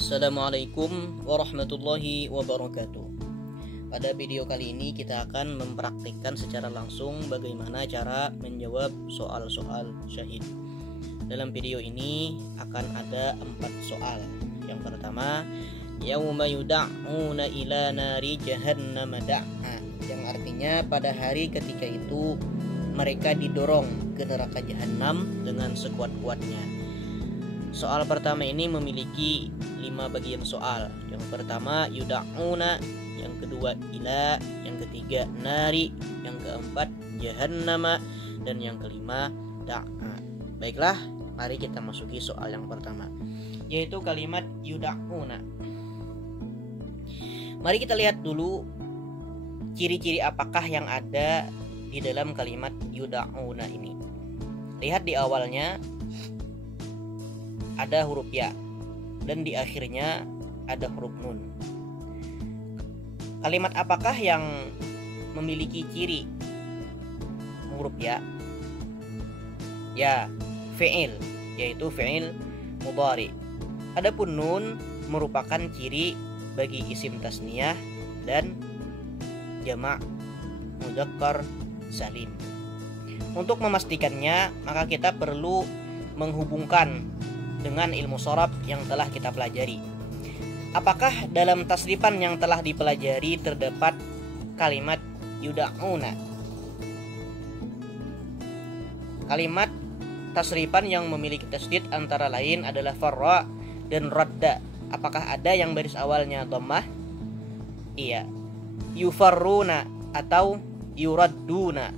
Assalamualaikum warahmatullahi wabarakatuh. Pada video kali ini kita akan mempraktikkan secara langsung bagaimana cara menjawab soal-soal syahid. Dalam video ini akan ada 4 soal. Yang pertama, yauma yuda'una ila nari jahannam da'a, yang artinya pada hari ketika itu mereka didorong ke neraka jahanam dengan sekuat-kuatnya. Soal pertama ini memiliki 5 bagian soal. Yang pertama yuda'una, yang kedua ila, yang ketiga nari, yang keempat jahannama, dan yang kelima da'a. Baiklah, mari kita masuki soal yang pertama, yaitu kalimat yuda'una. Mari kita lihat dulu ciri-ciri apakah yang ada di dalam kalimat yuda'una ini. Lihat di awalnya ada huruf ya dan di akhirnya ada huruf nun. Kalimat apakah yang memiliki ciri huruf ya? Ya, fi'il, yaitu fi'il mudhari. Adapun nun merupakan ciri bagi isim tasniyah dan jamak mudzakkar salim. Untuk memastikannya, maka kita perlu menghubungkan dengan ilmu shorab yang telah kita pelajari. Apakah dalam tasrifan yang telah dipelajari terdapat kalimat yuda'una? Kalimat tasrifan yang memiliki tasdid antara lain adalah farra dan radda. Apakah ada yang baris awalnya dhammah? Iya. Yufarruna atau yuradduna,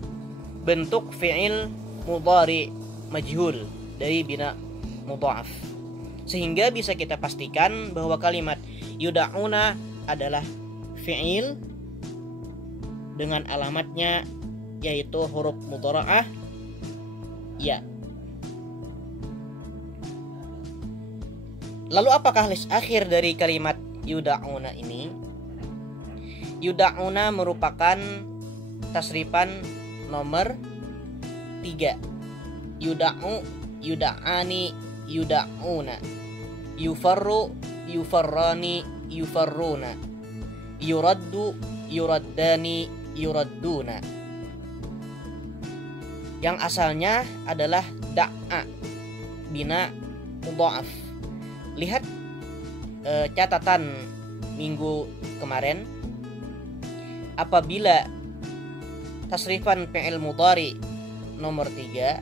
bentuk fi'il mudhari majhul dari bina mudha'af, sehingga bisa kita pastikan bahwa kalimat yuda'una adalah fi'il dengan alamatnya yaitu huruf mudhara'ah ya. Lalu apakah list akhir dari kalimat yuda'una ini? Yuda'una merupakan tasrifan nomor 3. Yuda'u, yuda'ani, yuda'una. Yufarru, yufarrani, yufarruna. Yuraddu, yuraddani, yuradduna. Yang asalnya adalah da'a bina mudha'af. Lihat catatan minggu kemarin. Apabila tasrifan fi'il mudhari nomor 3,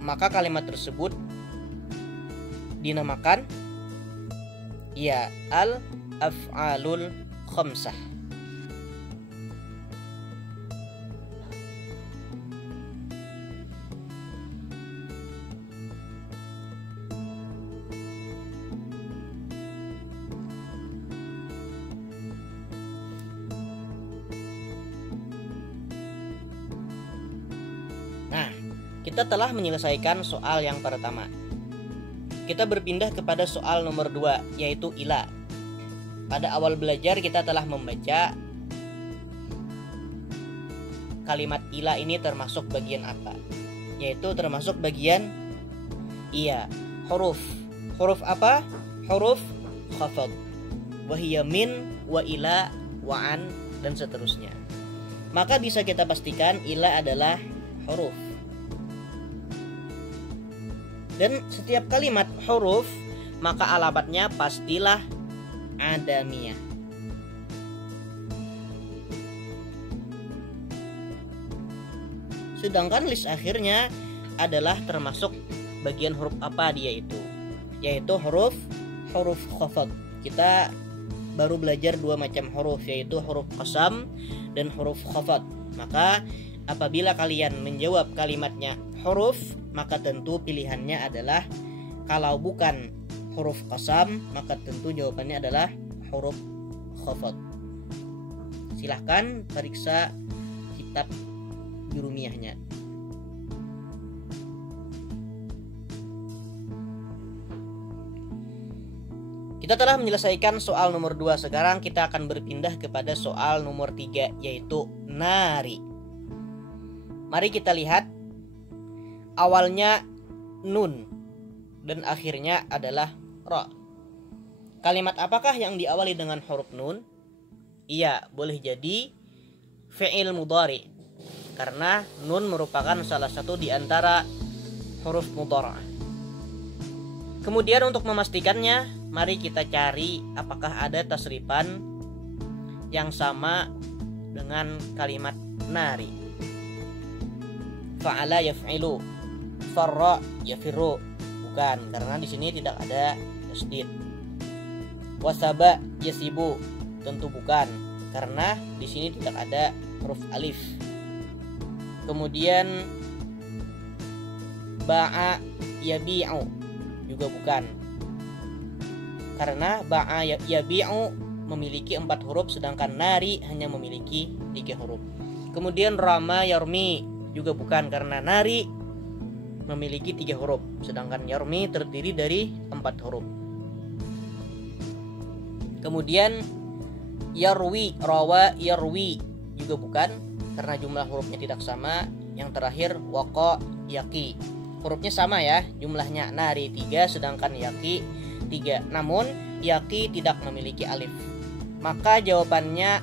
maka kalimat tersebut dinamakan ya al-af'alul khamsah. Nah, kita telah menyelesaikan soal yang pertama. Kita berpindah kepada soal nomor 2, yaitu ila. Pada awal belajar kita telah membaca kalimat ila ini termasuk bagian apa? Yaitu termasuk bagian huruf. Huruf apa? Huruf khafad. Wahiya min, wa ila, wa an, dan seterusnya. Maka bisa kita pastikan ila adalah huruf. Dan setiap kalimat huruf maka alamatnya pastilah adamiyah. Sedangkan list akhirnya adalah termasuk bagian huruf apa dia itu? Yaitu huruf khafad. Kita baru belajar 2 macam huruf, yaitu huruf qasam dan huruf khafad. Maka apabila kalian menjawab kalimatnya huruf, maka tentu pilihannya adalah, kalau bukan huruf qasam, maka tentu jawabannya adalah huruf khafad. Silahkan periksa kitab jurumiyahnya. Kita telah menyelesaikan soal nomor 2. Sekarang kita akan berpindah kepada soal nomor 3, yaitu nari. Mari kita lihat awalnya nun dan akhirnya adalah ra. Kalimat apakah yang diawali dengan huruf nun? Iya, boleh jadi fi'il mudhari, karena nun merupakan salah satu di antara huruf mudhari'. Kemudian untuk memastikannya, mari kita cari apakah ada tasrifan yang sama dengan kalimat nari. Fa'ala yaf'ilu, farra yafirru. Bukan, karena di sini tidak ada tasdid. Wasaba yasibu, tentu bukan, karena di sini tidak ada huruf alif. Kemudian ba'a yabi'u, juga bukan, karena ba'a yabi'u memiliki 4 huruf, sedangkan nari hanya memiliki 3 huruf. Kemudian rama yarmi, juga bukan, karena nari memiliki 3 huruf, sedangkan yarmi terdiri dari 4 huruf. Kemudian yarwi, rawa yarwi, juga bukan, karena jumlah hurufnya tidak sama. Yang terakhir waqa yaqi, hurufnya sama ya, jumlahnya nari 3 sedangkan yaqi 3, namun yaqi tidak memiliki alif. Maka jawabannya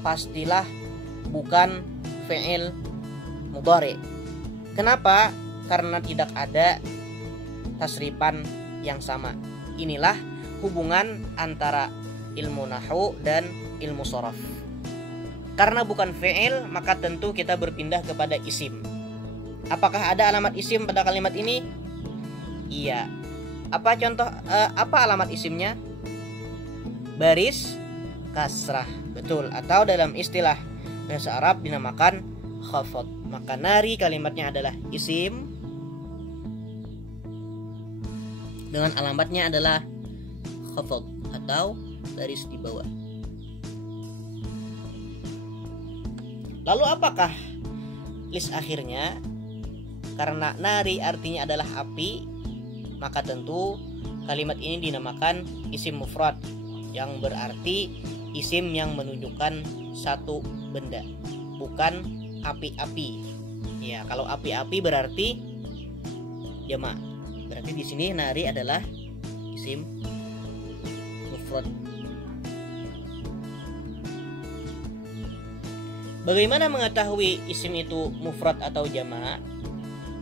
pastilah bukan fi'il mudhari'. Kenapa? Karena tidak ada tasrifan yang sama. Inilah hubungan antara ilmu nahwu dan ilmu sharaf. Karena bukan fi'il, maka tentu kita berpindah kepada isim. Apakah ada alamat isim pada kalimat ini? Iya. Apa contoh apa alamat isimnya? Baris kasrah. Betul, atau dalam istilah bahasa Arab dinamakan khafad. Maka nari kalimatnya adalah isim dengan alamatnya adalah khafad atau baris di bawah. Lalu apakah list akhirnya? Karena nari artinya adalah api, maka tentu kalimat ini dinamakan isim mufrad, yang berarti isim yang menunjukkan satu benda, bukan api-api. Ya, kalau api-api berarti jamak. Berarti di sini nari adalah isim mufrad. Bagaimana mengetahui isim itu mufrad atau jamak?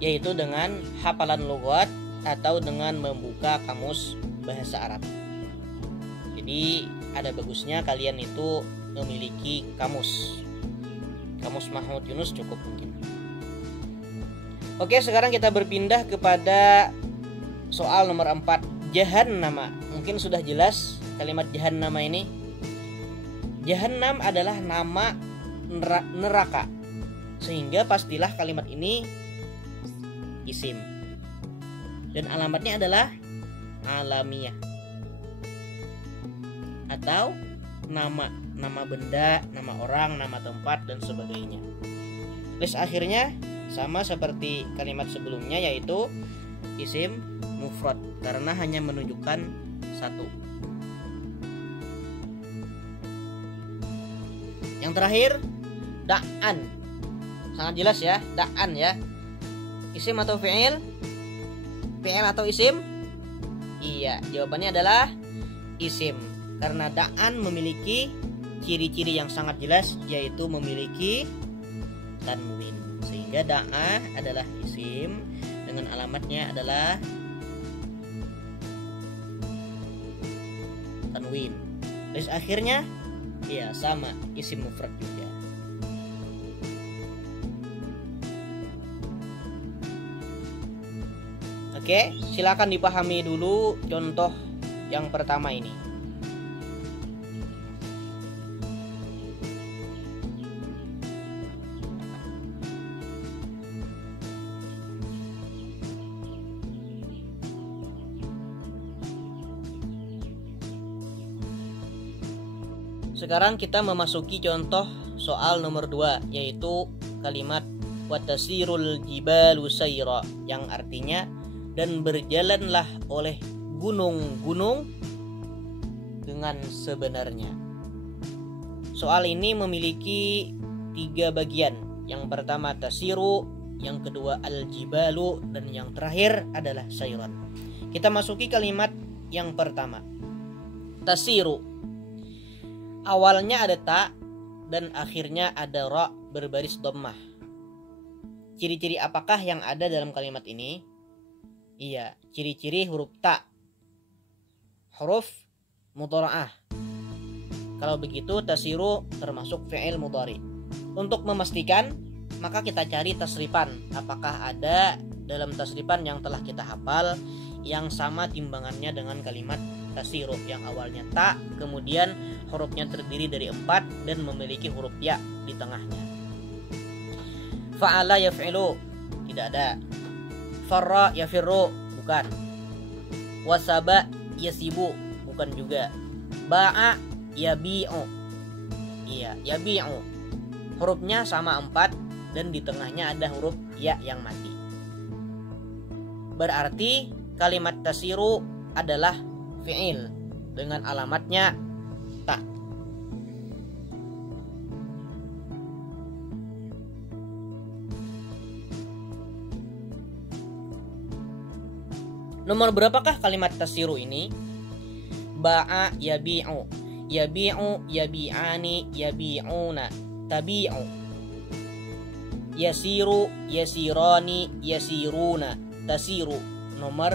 Yaitu dengan hafalan lughat atau dengan membuka kamus bahasa Arab. Jadi ada bagusnya kalian itu memiliki kamus Mahmud Yunus cukup mungkin. Oke, sekarang kita berpindah kepada soal nomor 4, jahannama. Mungkin sudah jelas kalimat jahannama ini. Jahannam adalah nama neraka, sehingga pastilah kalimat ini isim dan alamatnya adalah alamiah atau nama benda, nama orang, nama tempat dan sebagainya. List akhirnya sama seperti kalimat sebelumnya, yaitu isim mufrad karena hanya menunjukkan satu. Yang terakhir da'an, sangat jelas ya, da'an ya. Isim atau fi'il? Fi'il atau isim? Iya, jawabannya adalah isim. Karena da'an memiliki ciri-ciri yang sangat jelas, yaitu memiliki tanwin. Sehingga da'a adalah isim dengan alamatnya adalah tanwin. Terus akhirnya ya sama, isim mufrad juga. Oke, silakan dipahami dulu contoh yang pertama ini. Sekarang kita memasuki contoh soal nomor 2, yaitu kalimat watasirul jibalu sayra, yang artinya dan berjalanlah oleh gunung-gunung dengan sebenarnya. Soal ini memiliki 3 bagian. Yang pertama tasiru, yang kedua al-jibalu, dan yang terakhir adalah sayran. Kita masuki kalimat yang pertama. tasiru. Awalnya ada ta dan akhirnya ada ra berbaris dhammah. Ciri-ciri apakah yang ada dalam kalimat ini? Iya, ciri-ciri huruf ta. Huruf mudhara'ah. Kalau begitu tasiru termasuk fi'il mudhari. Untuk memastikan, maka kita cari tasrifan. Apakah ada dalam tasrifan yang telah kita hafal yang sama timbangannya dengan kalimat tasiru yang awalnya ta, kemudian hurufnya terdiri dari 4 dan memiliki huruf ya di tengahnya. Fa'ala yaf'ilu, tidak ada. Farra yafirru, bukan. Wasaba yasibu, bukan juga. Ba'a yabi'u, iya, yabi'u. Hurufnya sama 4 dan di tengahnya ada huruf ya yang mati. Berarti kalimat tasiru adalah fi'il dengan alamatnya ta. Nomor berapakah kalimat tasiru ini? Ba'a yabi'u, yabi'u yabi'ani, yabi'una, tabi'u. Yasiru yasirani, yasiruna, tasiru. Nomor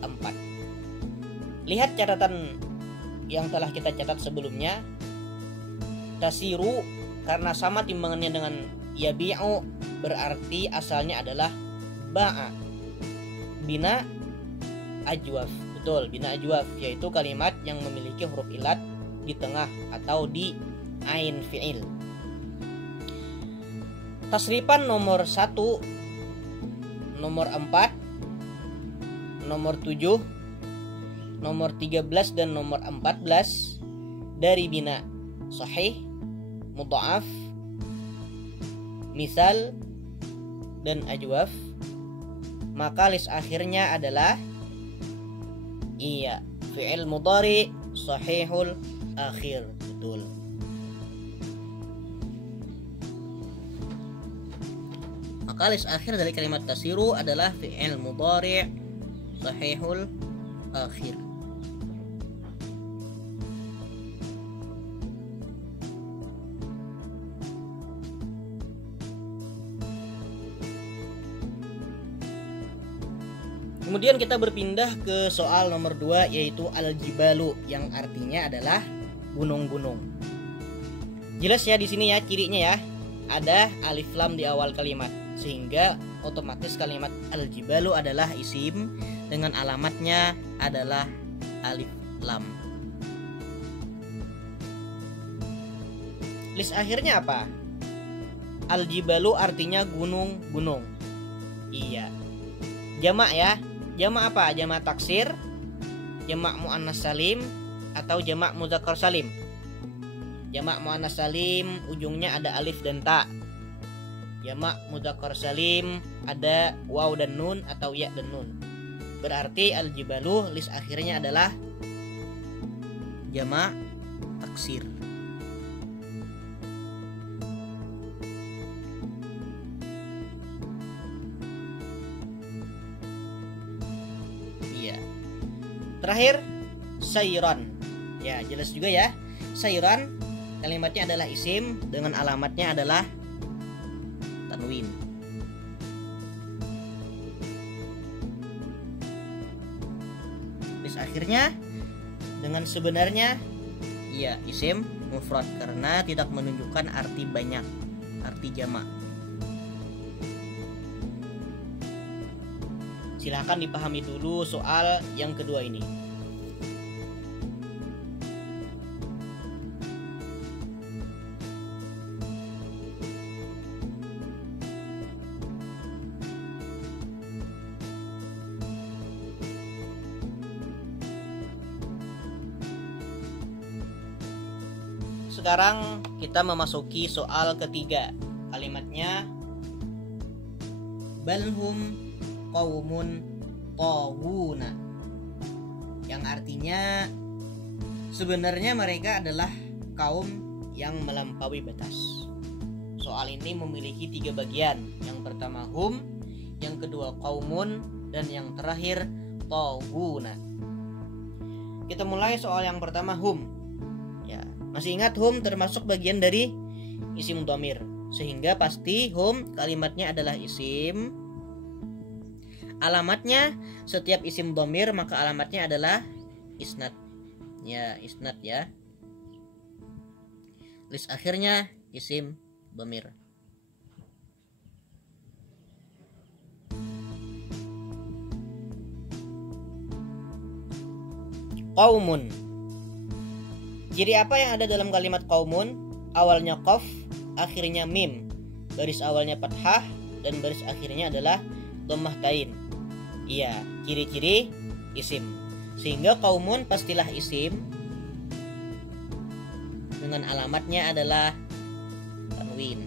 4. Lihat catatan yang telah kita catat sebelumnya. Tasiru karena sama timbangannya dengan yabi'u berarti asalnya adalah ba'a. Bina ajwaf, betul, bina ajwaf, yaitu kalimat yang memiliki huruf ilat di tengah atau di ain fi'il. Tasrifan nomor 1, nomor 4, nomor 7, nomor 13 dan nomor 14 dari bina sahih, mudha'af, misal dan ajwaf, maka list akhirnya adalah iya, fi'il mudhari sahihul akhir, betul. Maka list akhir dari kalimat tasiru adalah fi'il mudhari sahihul akhir. Kemudian kita berpindah ke soal nomor 2, yaitu al-jibalu, yang artinya adalah gunung-gunung. Jelas ya di sini ya cirinya ya. Ada alif lam di awal kalimat, sehingga otomatis kalimat al-jibalu adalah isim dengan alamatnya adalah alif lam. List akhirnya apa? Al-jibalu artinya gunung-gunung. Iya. Jamak ya. Jamak apa? Jamak taksir, jamak muannas salim, atau jamak mudzakkar salim. Jamak muannas salim ujungnya ada alif dan ta. Jamak mudzakkar salim ada waw dan nun atau ya dan nun. Berarti al-jibalu list akhirnya adalah jamak taksir. Terakhir, sayran. Ya, jelas juga ya. Sayran kalimatnya adalah isim dengan alamatnya adalah tanwin. Terus akhirnya dengan sebenarnya ya isim mufrad karena tidak menunjukkan arti banyak, arti jamak. Silahkan dipahami dulu soal yang kedua ini. Sekarang kita memasuki soal ketiga. Kalimatnya balhum qaumun taghuna, yang artinya sebenarnya mereka adalah kaum yang melampaui batas. Soal ini memiliki 3 bagian. Yang pertama hum, yang kedua qaumun, dan yang terakhir taghuna. kita mulai soal yang pertama, hum. Ya, masih ingat hum termasuk bagian dari isim dhamir, sehingga pasti hum kalimatnya adalah isim. Alamatnya setiap isim dhamir maka alamatnya adalah isnad. Ya, isnad ya. List akhirnya isim dhamir. Qaumun. Ciri apa yang ada dalam kalimat qaumun? Awalnya qaf, akhirnya mim. Baris awalnya fathah dan baris akhirnya adalah dhammah tain. Iya, ciri-ciri isim. Sehingga qaumun pastilah isim dengan alamatnya adalah tanwin.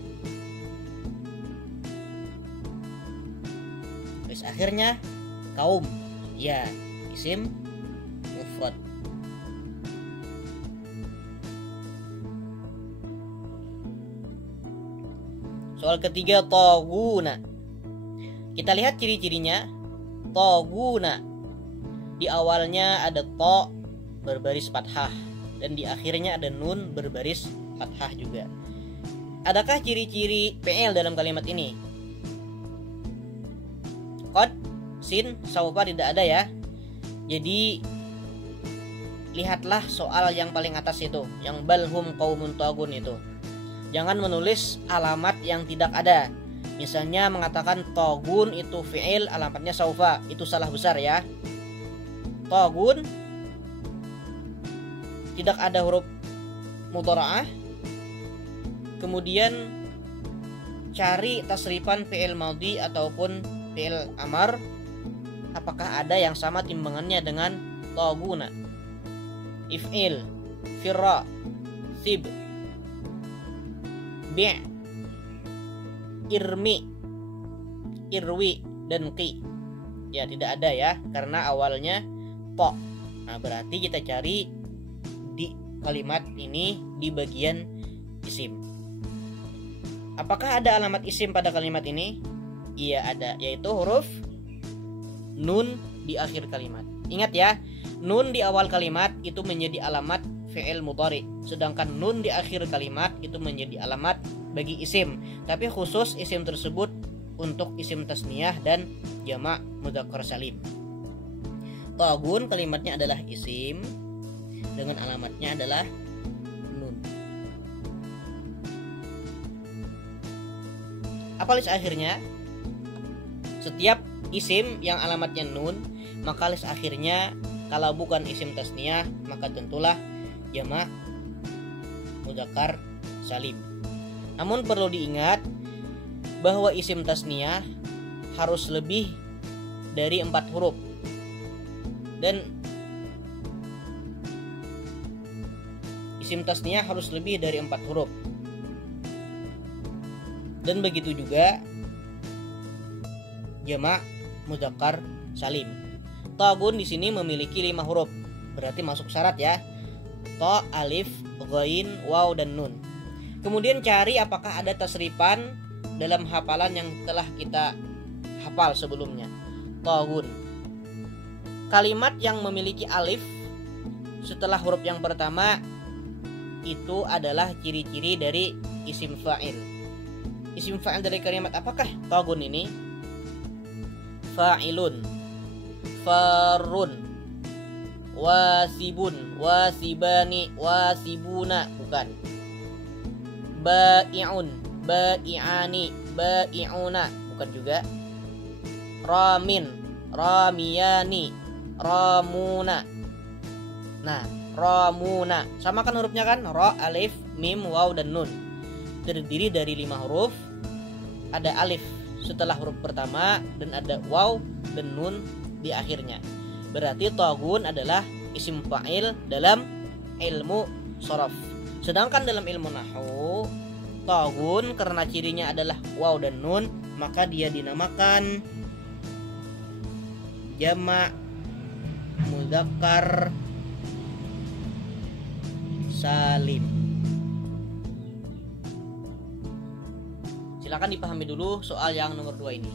Baris akhirnya kaum. Ya, isim mufrad. Soal ketiga, taguna. Kita lihat ciri-cirinya. Taguna, di awalnya ada to berbaris fathah dan di akhirnya ada nun berbaris fathah juga. Adakah ciri-ciri fi'il dalam kalimat ini? Qad, sin, saufa tidak ada ya. Jadi lihatlah soal yang paling atas itu, yang balhum qaumun tagun itu. Jangan menulis alamat yang tidak ada. Misalnya mengatakan tagun itu fi'il, alamatnya saufa, itu salah besar ya. Tagun tidak ada huruf mudhara'ah. Kemudian cari tasrifan fi'il madhi ataupun fi'il amar, apakah ada yang sama timbangannya dengan taguna. If'il, firra, sib, bi', irmi, irwi, dan qi. Ya, tidak ada ya, karena awalnya to. Nah, berarti kita cari di kalimat ini di bagian isim. Apakah ada alamat isim pada kalimat ini? Iya ada, yaitu huruf nun di akhir kalimat. Ingat ya, nun di awal kalimat itu menjadi alamat fi'il mudhari, sedangkan nun di akhir kalimat itu menjadi alamat bagi isim, tapi khusus isim tersebut untuk isim tasniyah dan jamak mudzakkar salim. Tagun kalimatnya adalah isim dengan alamatnya adalah nun. Apa list akhirnya? Setiap isim yang alamatnya nun, maka list akhirnya kalau bukan isim tasniyah maka tentulah jamak mudzakkar salim. Namun perlu diingat bahwa isim tasniyah harus lebih dari 4 huruf. Dan isim tasniyah harus lebih dari 4 huruf. Dan begitu juga jamak mudzakkar salim. Tagun di sini memiliki 5 huruf. Berarti masuk syarat ya. Ta, alif, ghain, waw, dan nun. Kemudian cari apakah ada tasrifan dalam hafalan yang telah kita hafal sebelumnya. Tagun. Kalimat yang memiliki alif setelah huruf yang pertama itu adalah ciri-ciri dari isim fa'il. Isim fa'il dari kalimat apakah tagun ini? Fa'ilun, farun, wasibun, wasibani, wasibuna, bukan. Ba'i'un, ba'i'ani, ba'i'una, bukan juga. Ramin, ramiyani, ramuna. Nah, ramuna sama kan hurufnya kan? Ra, alif, mim, waw, dan nun. Terdiri dari 5 huruf. Ada alif setelah huruf pertama dan ada waw dan nun di akhirnya. Berarti tagun adalah isim fa'il dalam ilmu shoraf. Sedangkan dalam ilmu nahwu, tagun karena cirinya adalah waw dan nun, maka dia dinamakan jamak mudzakkar salim. Silakan dipahami dulu soal yang nomor 2 ini.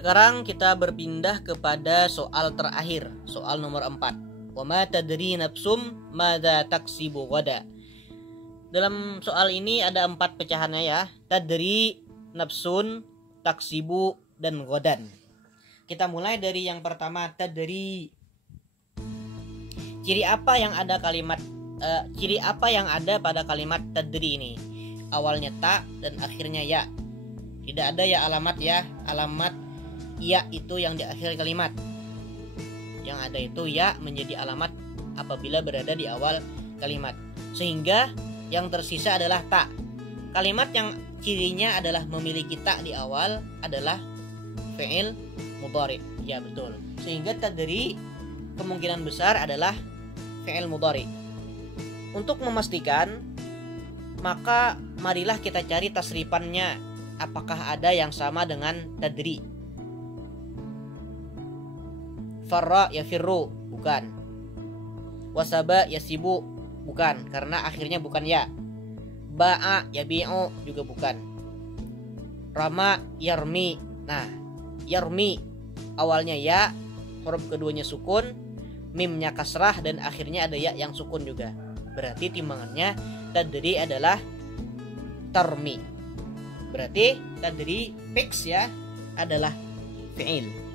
Sekarang kita berpindah kepada soal terakhir, soal nomor 4. Wa ma tadri nafsum madza taksibu ghada. Dalam soal ini ada 4 pecahannya ya. Tadri, nafsun, taksibu, dan ghadan. Kita mulai dari yang pertama, tadri. Ciri apa yang ada pada kalimat tadri ini? Awalnya ta dan akhirnya ya. Tidak ada ya alamat ya. Alamat ya itu yang di akhir kalimat. Yang ada itu ya menjadi alamat apabila berada di awal kalimat. Sehingga yang tersisa adalah ta. Kalimat yang cirinya adalah memiliki ta di awal adalah fi'il mudhari. Ya betul. Sehingga tadri kemungkinan besar adalah fi'il mudhari. Untuk memastikan, maka marilah kita cari tasrifannya. Apakah ada yang sama dengan tadri? Farra yafirru, bukan. Wasaba yasibu, bukan, karena akhirnya bukan ya. Ba'a yabi'u, juga bukan. Rama yarmi. Nah, yarmi awalnya ya, huruf keduanya sukun, mimnya kasrah, dan akhirnya ada ya yang sukun juga. Berarti timbangannya tadri adalah tarmi. Berarti tadri fix ya, adalah fi'il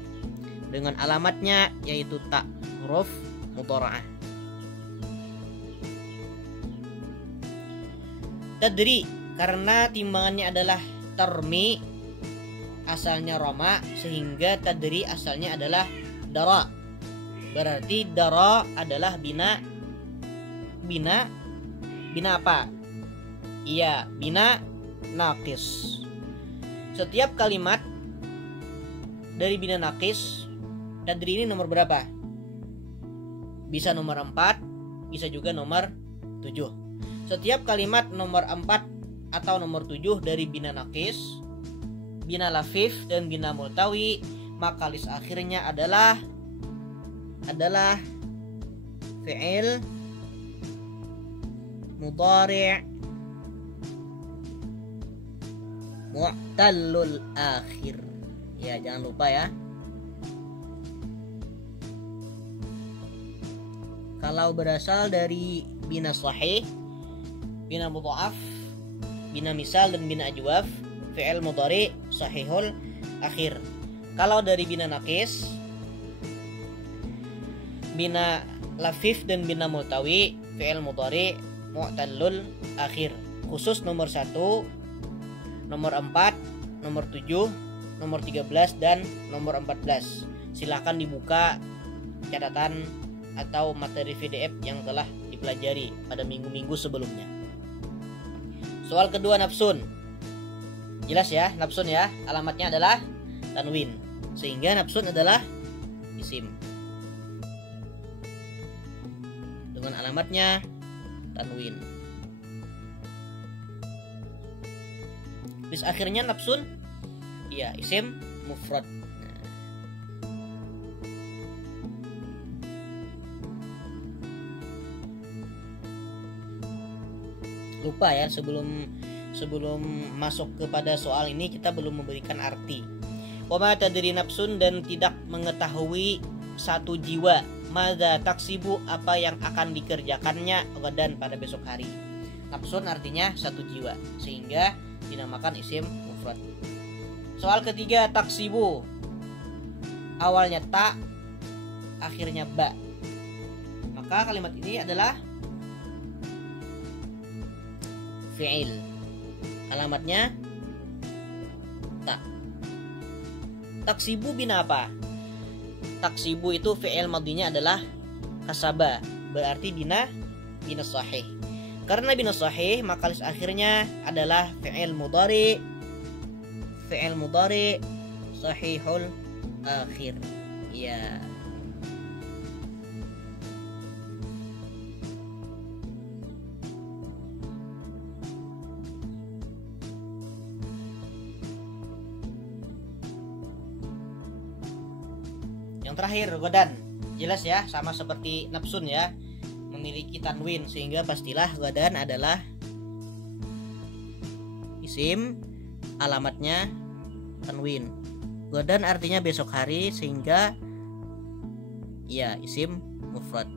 dengan alamatnya yaitu ta, huruf mudhara'ah. Tadri karena timbangannya adalah tarmi, asalnya rama, sehingga tadri asalnya adalah dara. Berarti dara adalah bina apa? Iya, bina naqis. Setiap kalimat dari bina naqis, tadri ini nomor berapa? Bisa nomor 4, bisa juga nomor 7. Setiap kalimat nomor 4 atau nomor 7 dari bina naqis, bina lafif, dan bina multawi, maka list akhirnya adalah fi'il mudhari' mu'tallul akhir. Ya, jangan lupa ya. Kalau berasal dari bina sahih, bina mudha'af, bina misal, dan bina ajwaf, fi'il mudhari' sahihul akhir. Kalau dari bina naqis, bina lafif, dan bina multawi, fi'il mudhari' mu'tallul akhir. Khusus nomor 1, nomor 4, nomor 7, nomor 13, dan nomor 14. Silahkan dibuka catatan atau materi PDF yang telah dipelajari pada minggu-minggu sebelumnya. Soal kedua, nafsun. Jelas ya, nafsun ya, alamatnya adalah tanwin, sehingga nafsun adalah isim dengan alamatnya tanwin. Bis akhirnya nafsun, iya, isim mufrad. Lupa ya, sebelum masuk kepada soal ini kita belum memberikan arti. Wa ma tadri nafsun, dan tidak mengetahui satu jiwa, madza taksibu, apa yang akan dikerjakannya ghadan, pada besok hari. Nafsun artinya satu jiwa, sehingga dinamakan isim mufrad. Soal ketiga, taksibu. Awalnya ta, akhirnya ba. Maka kalimat ini adalah fi'il. Alamatnya ta. Taksibu bina apa? Taksibu itu fi'il madinya adalah kasaba, berarti bina sahih. Karena bina sahih, maka list akhirnya adalah fi'il mudhari sahihul akhir. Ya. Yang terakhir, ghadan. Jelas ya, sama seperti nafsun ya, memiliki tanwin, sehingga pastilah ghadan adalah isim, alamatnya tanwin. Godan artinya besok hari, sehingga ya isim mufrad.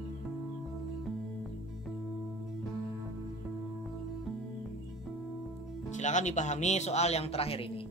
Silakan dipahami soal yang terakhir ini.